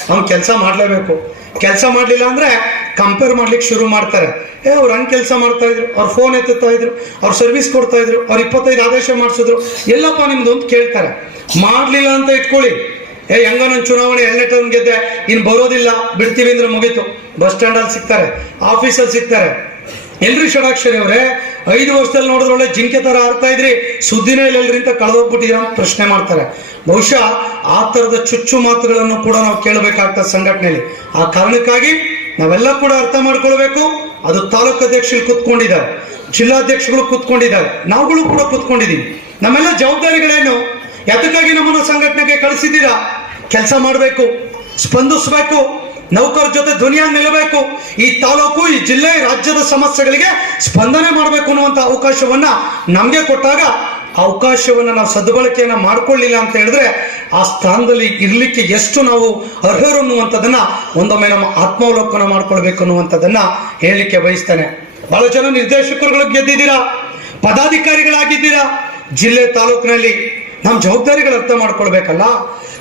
A: ಅವ್ನು ಕೆಲಸ ಮಾಡ್ಲೇಬೇಕು. ಕೆಲಸ ಮಾಡಲಿಲ್ಲ ಅಂದರೆ ಕಂಪೇರ್ ಮಾಡ್ಲಿಕ್ಕೆ ಶುರು ಮಾಡ್ತಾರೆ. ಏ, ಅವ್ರು ಹಂಗೆ ಕೆಲಸ ಮಾಡ್ತಾ ಇದ್ರು, ಅವ್ರು ಫೋನ್ ಎತ್ತುತ್ತಾ ಇದ್ರು, ಅವ್ರು ಸರ್ವಿಸ್ ಕೊಡ್ತಾ ಇದ್ರು, ಅವ್ರು ಇಪ್ಪತ್ತೈದು ಆದೇಶ ಮಾಡಿಸಿದ್ರು. ಎಲ್ಲಪ್ಪ ನಿಮ್ದು ಅಂತ ಕೇಳ್ತಾರೆ. ಮಾಡಲಿಲ್ಲ ಅಂತ ಇಟ್ಕೊಳ್ಳಿ. ಏ, ಹೆಂಗ ನನ್ನ ಚುನಾವಣೆ ಎರಡನೇ ಟರ್ಮ್ ಗೆದ್ದೆ? ಇನ್ನು ಬರೋದಿಲ್ಲ, ಬಿಡ್ತೀವಿ ಅಂದ್ರೆ ಮುಗೀತು. ಬಸ್ ಸ್ಟ್ಯಾಂಡಲ್ಲಿ ಸಿಗ್ತಾರೆ, ಆಫೀಸಲ್ಲಿ ಸಿಗ್ತಾರೆ. ಎಲ್ರಿ ಷಡಾಕ್ಷರಿ ಅವರೇ, ಐದು ವರ್ಷದಲ್ಲಿ ನೋಡಿದ್ರೆ ಒಳ್ಳೆ ಜಿಂಕೆ ಥರ ಆಡ್ತಾ ಇದ್ರಿ. ಸುದ್ದಿನೇ ಇಲ್ಲ ಅಂತ ಕಳೆದೋಗ್ಬಿಟ್ಟಿದ್ದೀರಾ ಅಂತ ಪ್ರಶ್ನೆ ಮಾಡ್ತಾರೆ. ಬಹುಶಃ ಆ ತರದ ಚುಚ್ಚು ಮಾತುಗಳನ್ನು ಕೂಡ ನಾವು ಕೇಳಬೇಕಾಗ್ತದೆ ಸಂಘಟನೆಯಲ್ಲಿ. ಆ ಕಾರಣಕ್ಕಾಗಿ ನಾವೆಲ್ಲ ಕೂಡ ಅರ್ಥ ಮಾಡ್ಕೊಳ್ಬೇಕು. ಅದು ತಾಲೂಕು ಅಧ್ಯಕ್ಷರು ಕೂತ್ಕೊಂಡಿದ್ದಾರೆ ಜಿಲ್ಲಾಧ್ಯಕ್ಷಗಳು ಕೂತ್ಕೊಂಡಿದ್ದಾರೆ. ನಾವುಗಳು ಕೂಡ ಕೂತ್ಕೊಂಡಿದ್ದೀವಿ. ನಮ್ಮೆಲ್ಲ ಜವಾಬ್ದಾರಿಗಳೇನು? ಯಾತಕ್ಕಾಗಿ ನಮ್ಮನ್ನು ಸಂಘಟನೆಗೆ ಕಳಿಸಿದ್ದೀರಾ? ಕೆಲಸ ಮಾಡಬೇಕು, ಸ್ಪಂದಿಸಬೇಕು ನೌಕರ ಜೊತೆ ಧ್ವನಿಯಾಗಿ ನಿಲ್ಲಬೇಕು. ಈ ತಾಲೂಕು, ಈ ಜಿಲ್ಲೆ, ರಾಜ್ಯದ ಸಮಸ್ಯೆಗಳಿಗೆ ಸ್ಪಂದನೆ ಮಾಡಬೇಕು ಅನ್ನುವಂಥ ಅವಕಾಶವನ್ನ ನಮಗೆ ಕೊಟ್ಟಾಗ ಅವಕಾಶವನ್ನ ನಾವು ಸದ್ಬಳಕೆಯನ್ನ ಮಾಡಿಕೊಳ್ಳಿಲ್ಲ ಅಂತ ಹೇಳಿದ್ರೆ ಆ ಸ್ಥಾನದಲ್ಲಿ ಇರಲಿಕ್ಕೆ ಎಷ್ಟು ನಾವು ಅರ್ಹರು ಅನ್ನುವಂಥದ್ದನ್ನ ಒಂದೊಮ್ಮೆ ನಮ್ಮ ಆತ್ಮಾವಲೋಕನ ಮಾಡ್ಕೊಳ್ಬೇಕು ಅನ್ನುವಂಥದ್ದನ್ನ ಹೇಳಲಿಕ್ಕೆ ಬಯಸ್ತೇನೆ. ಬಹಳ ಜನ ನಿರ್ದೇಶಕರುಗಳು ಗೆದ್ದಿದ್ದೀರಾ? ಪದಾಧಿಕಾರಿಗಳಾಗಿದ್ದೀರಾ? ಜಿಲ್ಲೆ ತಾಲೂಕಿನಲ್ಲಿ ನಮ್ಮ ಜವಾಬ್ದಾರಿಗಳು ಅರ್ಥ ಮಾಡ್ಕೊಳ್ಬೇಕಲ್ಲ?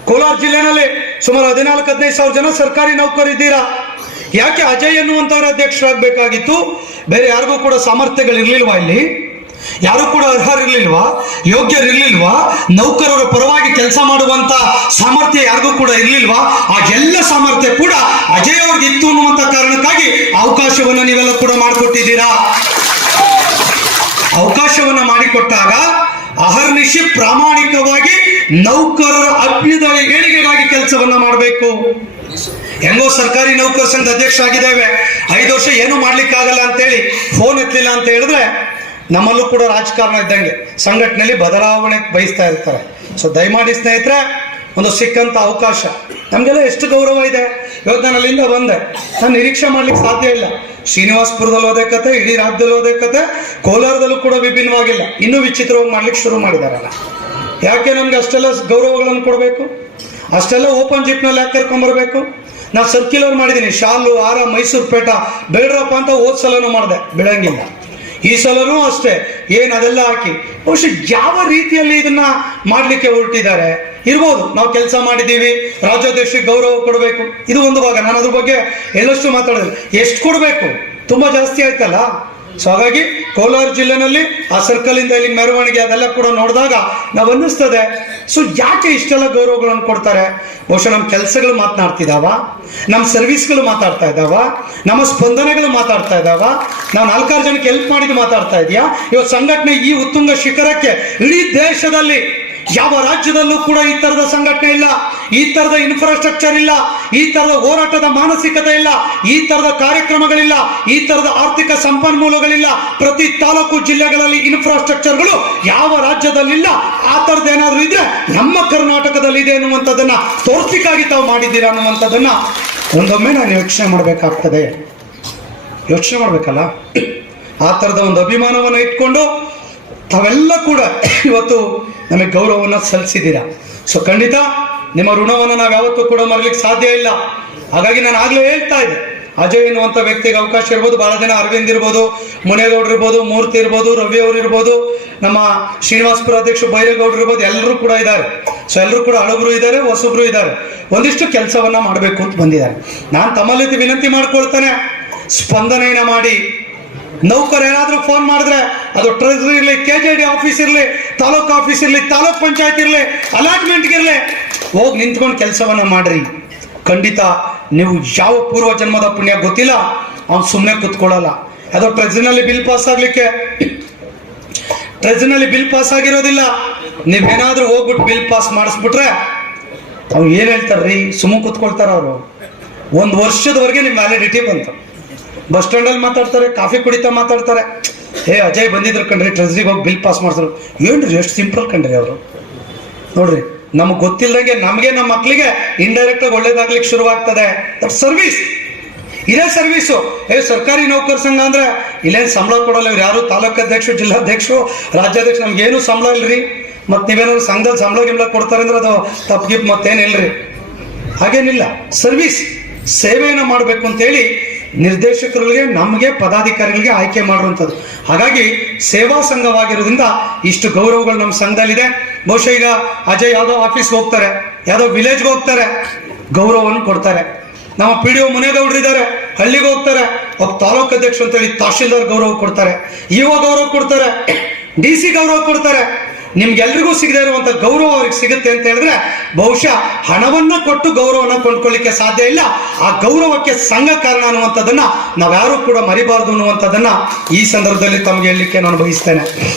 A: ಕೋಲಾರ ಜಿಲ್ಲೆನಲ್ಲಿ ಸುಮಾರು ಹದಿನಾಲ್ಕು, ಹದಿನೈದು ಸಾವಿರ ಜನ ಸರ್ಕಾರಿ ನೌಕರಿದ್ದೀರಾ ಯಾಕೆ ಅಜಯ್ ಎನ್ನುವಂಥವ್ರ ಅಧ್ಯಕ್ಷರಾಗಬೇಕಾಗಿತ್ತು? ಬೇರೆ ಯಾರಿಗೂ ಕೂಡ ಸಾಮರ್ಥ್ಯಗಳಿರಲಿಲ್ವಾ ಇಲ್ಲಿ? ಯಾರು ಕೂಡ ಅರ್ಹರಿರ್ಲಿಲ್ವಾ? ಯೋಗ್ಯರಿರ್ಲಿಲ್ವಾ? ನೌಕರರ ಪರವಾಗಿ ಕೆಲಸ ಮಾಡುವಂತ ಸಾಮರ್ಥ್ಯ ಯಾರಿಗೂ ಕೂಡ ಇರ್ಲಿಲ್ವಾ? ಆ ಎಲ್ಲ ಸಾಮರ್ಥ್ಯ ಕೂಡ ಅಜಯ್ ಅವ್ರಿಗೆ ಇತ್ತು ಅನ್ನುವಂತ ಕಾರಣಕ್ಕಾಗಿ ಅವಕಾಶವನ್ನು ನೀವೆಲ್ಲ ಕೂಡ ಮಾಡಿಕೊಟ್ಟಿದ್ದೀರಾ? ಅವಕಾಶವನ್ನ ಮಾಡಿಕೊಟ್ಟಾಗ ಅಹರ್ನಿಶಿ ಪ್ರಾಮಾಣಿಕವಾಗಿ ನೌಕರರ ಅಭ್ಯುದಯ ಏಳಿಗೆಗಾಗಿ ಕೆಲಸವನ್ನ ಮಾಡಬೇಕು. ಹೆಂಗೋ ಸರ್ಕಾರಿ ನೌಕರ ಸಂಘದ ಅಧ್ಯಕ್ಷ ಆಗಿದ್ದೇವೆ ಐದು ವರ್ಷ ಏನು ಮಾಡ್ಲಿಕ್ಕಾಗಲ್ಲ ಅಂತೇಳಿ ಫೋನ್ ಎತ್ತಲಿಲ್ಲ ಅಂತ ಹೇಳಿದ್ರೆ ನಮ್ಮಲ್ಲೂ ಕೂಡ ರಾಜಕಾರಣ ಇದ್ದಂಗೆ. ಸಂಘಟನೆಯಲ್ಲಿ ಬದಲಾವಣೆ ಬಯಸ್ತಾ ಇರ್ತಾರೆ. ಸೊ ದಯಮಾಡಿ ಸ್ನೇಹಿತರೆ, ಒಂದು ಸಿಕ್ಕಂತ ಅವಕಾಶ. ನಮಗೆಲ್ಲ ಎಷ್ಟು ಗೌರವ ಇದೆ. ಇವತ್ತು ಬಂದೆ. ನಾನು ನಿರೀಕ್ಷೆ ಮಾಡ್ಲಿಕ್ಕೆ ಸಾಧ್ಯ ಇಲ್ಲ. ಶ್ರೀನಿವಾಸಪುರದಲ್ಲಿ ಹೋದೆ ಕತೆ, ಇಡೀ ರಾಜ್ಯದಲ್ಲಿ ಹೋದೆ ಕತೆ, ಕೋಲಾರದಲ್ಲೂ ಕೂಡ ವಿಭಿನ್ನವಾಗಿಲ್ಲ. ಇನ್ನೂ ವಿಚಿತ್ರವಾಗಿ ಮಾಡ್ಲಿಕ್ಕೆ ಶುರು ಮಾಡಿದಾರಲ್ಲ ಯಾಕೆ ನಮ್ಗೆ ಅಷ್ಟೆಲ್ಲ ಗೌರವಗಳನ್ನು ಕೊಡಬೇಕು? ಅಷ್ಟೆಲ್ಲ ಓಪನ್ ಜಿಪ್ನಲ್ಲಿ ಯಾಕೆ ಕರ್ಕೊಂಬರ್ಬೇಕು? ನಾನು ಸರ್ಕ್ಯುಲರ್ ಮಾಡಿದ್ದೀನಿ. ಶಾಲು ಆರ ಮೈಸೂರು ಪೇಟ, ಬೇಡ್ರಪ್ಪ ಅಂತ ಹೋದ್ ಸಲನೂ ಮಾಡಿದೆ. ಬೆಳಂಗಿಲ್ಲ ಈ ಸಲನೂ ಅಷ್ಟೇ. ಏನು ಅದೆಲ್ಲ ಹಾಕಿ. ಬಹುಶಃ ಯಾವ ರೀತಿಯಲ್ಲಿ ಇದನ್ನ ಮಾಡ್ಲಿಕ್ಕೆ ಹೊರಟಿದ್ದಾರೆ? ಇರ್ಬೋದು. ನಾವು ಕೆಲಸ ಮಾಡಿದ್ದೀವಿ. ರಾಜ್ಯಾಧ್ಯಕ್ಷರಿಗೆ ಗೌರವ ಕೊಡಬೇಕು. ಇದು ಒಂದು ಭಾಗ. ನಾನು ಅದ್ರ ಬಗ್ಗೆ ಎಲ್ಲಷ್ಟು ಮಾತಾಡಿದೆ ಎಷ್ಟು ಕೊಡಬೇಕು? ತುಂಬಾ ಜಾಸ್ತಿ ಆಯ್ತಲ್ಲ? ಸೊ ಹಾಗಾಗಿ ಕೋಲಾರ ಜಿಲ್ಲೆನಲ್ಲಿ ಆ ಸರ್ಕಲ್ ಇಂದ ಇಲ್ಲಿ ಮೆರವಣಿಗೆ ಅದೆಲ್ಲ ಕೂಡ ನೋಡಿದಾಗ ನಾವು ಅನ್ನಿಸ್ತದೆ ಸೊ ಯಾಕೆ ಇಷ್ಟೆಲ್ಲ ಗೌರವಗಳನ್ನು ಕೊಡ್ತಾರೆ? ಬಹುಶಃ ನಮ್ಮ ಕೆಲಸಗಳು ಮಾತನಾಡ್ತಿದ್ದಾವ ನಮ್ಮ ಸರ್ವಿಸ್ಗಳು ಮಾತಾಡ್ತಾ ಇದ್ದಾವ ನಮ್ಮ ಸ್ಪಂದನೆಗಳು ಮಾತಾಡ್ತಾ ಇದ್ದಾವ ನಾವು ನಾಲ್ಕಾರು ಜನಕ್ಕೆ ಹೆಲ್ಪ್ ಮಾಡಿದ್ದು ಮಾತಾಡ್ತಾ ಇದೆಯಾ? ಇವತ್ತು ಸಂಘಟನೆ ಈ ಉತ್ತುಂಗ ಶಿಖರಕ್ಕೆ ಇಡೀ ದೇಶದಲ್ಲಿ ಯಾವ ರಾಜ್ಯದಲ್ಲೂ ಕೂಡ ಈ ತರದ ಸಂಘಟನೆ ಇಲ್ಲ, ಈ ತರದ ಇನ್ಫ್ರಾಸ್ಟ್ರಕ್ಚರ್ ಇಲ್ಲ, ಈ ತರದ ಹೋರಾಟದ ಮಾನಸಿಕತೆ ಇಲ್ಲ, ಈ ತರದ ಕಾರ್ಯಕ್ರಮಗಳಿಲ್ಲ, ಈ ತರದ ಆರ್ಥಿಕ ಸಂಪನ್ಮೂಲಗಳಿಲ್ಲ. ಪ್ರತಿ ತಾಲೂಕು ಜಿಲ್ಲೆಗಳಲ್ಲಿ ಇನ್ಫ್ರಾಸ್ಟ್ರಕ್ಚರ್ಗಳು ಯಾವ ರಾಜ್ಯದಲ್ಲಿಲ್ಲ, ಆ ತರದ ಏನಾದರೂ ಇದ್ರೆ ನಮ್ಮ ಕರ್ನಾಟಕದಲ್ಲಿ ಇದೆ ಅನ್ನುವಂಥದ್ದನ್ನ ತೋರ್ಸ್ಲಿಕ್ಕಾಗಿ ತಾವು ಮಾಡಿದ್ದೀರಾ ಅನ್ನುವಂಥದ್ದನ್ನ ಒಂದೊಮ್ಮೆ ನಾನು ಯೋಚನೆ ಮಾಡಬೇಕಾಗ್ತದೆ. ಯೋಚನೆ ಮಾಡಬೇಕಲ್ಲ? ಆ ಥರದ ಒಂದು ಅಭಿಮಾನವನ್ನು ಇಟ್ಕೊಂಡು ತಾವೆಲ್ಲ ಕೂಡ ಇವತ್ತು ನಮಗೆ ಗೌರವವನ್ನು ಸಲ್ಲಿಸಿದ್ದೀರಾ. ಸೊ ಖಂಡಿತ ನಿಮ್ಮ ಋಣವನ್ನು ನಾವು ಯಾವತ್ತೂ ಕೂಡ ಮರಲಿಕ್ಕೆ ಸಾಧ್ಯ ಇಲ್ಲ. ಹಾಗಾಗಿ ನಾನು ಆಗಲೇ ಹೇಳ್ತಾ ಇದ್ದೆ. ಅಜಯ್ ಎನ್ನುವಂಥ ವ್ಯಕ್ತಿಗೆ ಅವಕಾಶ ಇರ್ಬೋದು ಭಾಳ ಜನ ಅರವಿಂದ್ ಇರ್ಬೋದು, ಮುನೇಗೌಡ್ರು ಇರ್ಬೋದು, ಮೂರ್ತಿ ಇರ್ಬೋದು, ರವಿ ಅವರು ಇರ್ಬೋದು, ನಮ್ಮ ಶ್ರೀನಿವಾಸಪುರ ಅಧ್ಯಕ್ಷ ಬೈರೇಗೌಡರು ಇರ್ಬೋದು, ಎಲ್ಲರೂ ಕೂಡ ಇದ್ದಾರೆ. ಸೊ ಎಲ್ಲರೂ ಕೂಡ ಹಳಬರು ಇದ್ದಾರೆ, ಹೊಸಬ್ರು ಇದ್ದಾರೆ. ಒಂದಿಷ್ಟು ಕೆಲಸವನ್ನ ಮಾಡಬೇಕು ಅಂತ ಬಂದಿದ್ದಾರೆ. ನಾನು ತಮ್ಮಲ್ಲಿ ವಿನಂತಿ ಮಾಡ್ಕೊಳ್ತಾನೆ. ಸ್ಪಂದನೆಯನ್ನು ಮಾಡಿ. ನೌಕರು ಏನಾದರೂ ಫೋನ್ ಮಾಡಿದ್ರೆ, ಅದು ಟ್ರೆಜರಿ ಇರಲಿ ಕೆ ಜೆ ಡಿ ಆಫೀಸ್ ಇರಲಿ, ತಾಲೂಕು ಆಫೀಸ್ ಇರಲಿ, ತಾಲೂಕ್ ಪಂಚಾಯತ್ ಇರಲಿ ಅಲಾಟ್ಮೆಂಟ್ ಇರಲಿ, ಹೋಗಿ ನಿಂತ್ಕೊಂಡು ಕೆಲಸವನ್ನ ಮಾಡ್ರಿ. ಖಂಡಿತ ನೀವು ಯಾವ ಪೂರ್ವ ಜನ್ಮದ ಪುಣ್ಯ ಗೊತ್ತಿಲ್ಲ, ಅವ್ನು ಸುಮ್ಮನೆ ಕೂತ್ಕೊಳ್ಳಲ್ಲ. ಅದು ಟ್ರೆಜರಿನಲ್ಲಿ ಬಿಲ್ ಪಾಸ್ ಆಗಲಿಕ್ಕೆ. ಟ್ರೆಜರಿನಲ್ಲಿ ಬಿಲ್ ಪಾಸ್ ಆಗಿರೋದಿಲ್ಲ. ನೀವೇನಾದರೂ ಹೋಗ್ಬಿಟ್ಟು ಬಿಲ್ ಪಾಸ್ ಮಾಡಿಸ್ಬಿಟ್ರೆ ಅವ್ರು ಏನ್ ಹೇಳ್ತಾರ್ರಿ? ಸುಮ್ಮನೆ ಕೂತ್ಕೊಳ್ತಾರ ಅವರು. ಒಂದು ವರ್ಷದವರೆಗೆ ನಿಮ್ಮ ವ್ಯಾಲಿಡಿಟಿ ಬಂತು. ಬಸ್ ಸ್ಟ್ಯಾಂಡಲ್ಲಿ ಮಾತಾಡ್ತಾರೆ, ಕಾಫಿ ಕುಡಿತಾ ಮಾತಾಡ್ತಾರೆ. ಹೇ, ಅಜಯ್ ಬಂದಿದ್ರು ಕಂಡ್ರಿ ಟ್ರೆಜರಿಗೆ ಹೋಗಿ ಬಿಲ್ ಪಾಸ್ ಮಾಡಿದ್ರು ಏನ್ರಿ ಎಷ್ಟು ಸಿಂಪಲ್ ಕಂಡ್ರಿ ಅವರು? ನೋಡ್ರಿ, ನಮಗೆ ಗೊತ್ತಿಲ್ಲದಂಗೆ ನಮಗೆ ನಮ್ಮ ಮಕ್ಕಳಿಗೆ ಇಂಡೈರೆಕ್ಟ್ ಆಗಿ ಒಳ್ಳೇದಾಗ್ಲಿಕ್ಕೆ ಶುರುವಾಗ್ತದೆ. ಸರ್ವಿಸ್ ಇದೇ ಸರ್ವಿಸು ಏ, ಸರ್ಕಾರಿ ನೌಕರ ಸಂಘ ಅಂದ್ರೆ ಇಲ್ಲೇನು ಸಂಬಳ ಕೊಡಲ್ಲ, ಇವ್ರು ಯಾರು ತಾಲೂಕು ಅಧ್ಯಕ್ಷರು, ಜಿಲ್ಲಾಧ್ಯಕ್ಷರು ರಾಜ್ಯಾಧ್ಯಕ್ಷ ನಮ್ಗೇನು ಸಂಬಳ ಇಲ್ರಿ. ಮತ್ತೆ ನೀವೇನಾದ್ರು ಸಂಘದಲ್ಲಿ ಸಂಬಳ ಗಿಂಬಳ ಕೊಡ್ತಾರೆ ಅಂದ್ರೆ ಅದು ತಪ್ಪಿಗೆ ಮತ್ತೇನಿಲ್ರಿ ಹಾಗೇನಿಲ್ಲ. ಸರ್ವಿಸ್ ಸೇವೆಯನ್ನು ಮಾಡಬೇಕು ಅಂತೇಳಿ ನಿರ್ದೇಶಕರಿಗೆ ನಮಗೆ ಪದಾಧಿಕಾರಿಗಳಿಗೆ ಆಯ್ಕೆ ಮಾಡುವಂಥದ್ದು. ಹಾಗಾಗಿ ಸೇವಾ ಸಂಘವಾಗಿರೋದ್ರಿಂದ ಇಷ್ಟು ಗೌರವಗಳು ನಮ್ಮ ಸಂಘದಲ್ಲಿದೆ. ಬಹುಶಃ ಈಗ ಅಜಯ್ ಯಾವುದೋ ಆಫೀಸ್ಗೆ ಹೋಗ್ತಾರೆ, ಯಾವುದೋ ವಿಲೇಜ್ಗೆ ಹೋಗ್ತಾರೆ, ಗೌರವವನ್ನು ಕೊಡ್ತಾರೆ. ನಮ್ಮ ಪಿ ಡಿ ಒ ಮುನೇಗೌಡರಿದ್ದಾರೆ ಹಳ್ಳಿಗೆ ಹೋಗ್ತಾರೆ ಒಬ್ಬ ತಾಲೂಕು ಅಧ್ಯಕ್ಷ ಅಂತೇಳಿ ತಹಶೀಲ್ದಾರ್ ಗೌರವ ಕೊಡ್ತಾರೆ. ಇ ಗೌರವ ಕೊಡ್ತಾರೆ ಡಿ ಸಿ ಗೌರವ ಕೊಡ್ತಾರೆ. ನಿಮ್ಗೆಲ್ರಿಗೂ ಸಿಗದೆ ಇರುವಂತ ಗೌರವ ಅವ್ರಿಗೆ ಸಿಗುತ್ತೆ ಅಂತ ಹೇಳಿದ್ರೆ ಬಹುಶಃ ಹಣವನ್ನ ಕೊಟ್ಟು ಗೌರವನ ಕೊಂಡ್ಕೊಳ್ಳಿಕ್ಕೆ ಸಾಧ್ಯ ಇಲ್ಲ. ಆ ಗೌರವಕ್ಕೆ ಸಂಘ ಕಾರಣ ಅನ್ನುವಂಥದ್ದನ್ನ ನಾವ್ಯಾರು ಕೂಡ ಮರಿಬಾರದು ಅನ್ನುವಂಥದ್ದನ್ನ ಈ ಸಂದರ್ಭದಲ್ಲಿ ತಮಗೆ ಹೇಳಲಿಕ್ಕೆ ನಾನು ಬಯಸ್ತೇನೆ.